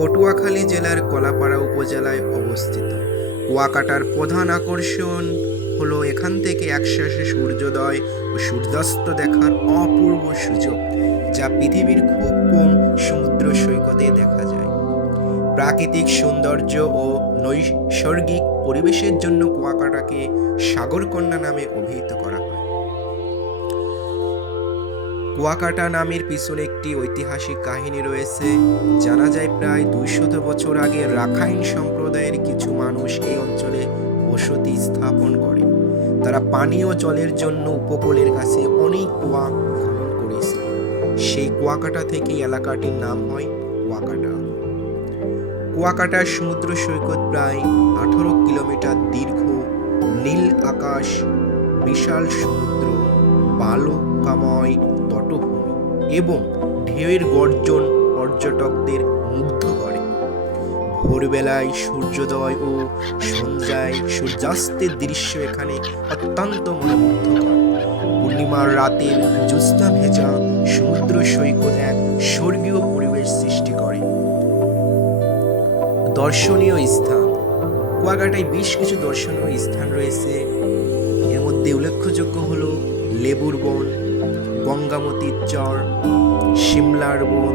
পটুয়াখালী জেলার কলাপাড়া উপজেলায় অবস্থিত। কুয়াকাটার প্রধান আকর্ষণ হলো এখান থেকে একসাথে সূর্যোদয় ও সূর্যাস্ত দেখার অপূর্ব সুযোগ, যা পৃথিবীর খুব কম সমুদ্র সৈকতে দেখা যায়। প্রাকৃতিক সৌন্দর্য ও নৈসর্গিক পরিবেশের জন্য কুয়াকাটাকে সাগরকন্যা নামে অভিহিত করা হয়। কুয়াকাটা নামের পিছনে একটি ঐতিহাসিক কাহিনী রয়েছে। জানা যায় প্রায় 200 বছর আগে রাখাইন সম্প্রদায়ের কিছু মানুষ এই অঞ্চলে বসতি স্থাপন করে। তারা পানীয় জলের জন্য উপকূলের কাছে অনেক কুয়া খনন করেছিল। সেই কুয়াকাটা থেকে এলাকাটির নাম হয় কুয়াকাটা। কুয়াকাটার সমুদ্র সৈকত প্রায় 18 কিলোমিটার দীর্ঘ, নীল আকাশ, বিশাল সমুদ্র, বালুকাময় তটভূমি এবং ঢেউয়ের গর্জন পর্যটকদের মুগ্ধ করে। ভোরবেলায় সূর্যোদয় ও সন্ধ্যায় সূর্যাস্তের দৃশ্য এখানে অত্যন্ত মনোমুগ্ধকর। পূর্ণিমার রাতের জ্যোৎস্না ভেজা সমুদ্র সৈকত এক স্বর্গীয় পরিবেশ সৃষ্টি করে। দর্শনীয় স্থান: কুয়াকাটায় বেশ কিছু দর্শনীয় স্থান রয়েছে। এর মধ্যে উল্লেখযোগ্য হল লেবুর বন, গঙ্গামতির চর, সিমলার বন,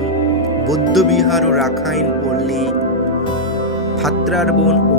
বৌদ্ধবিহার ও রাখাইন পল্লী, ফাত্রার বন ও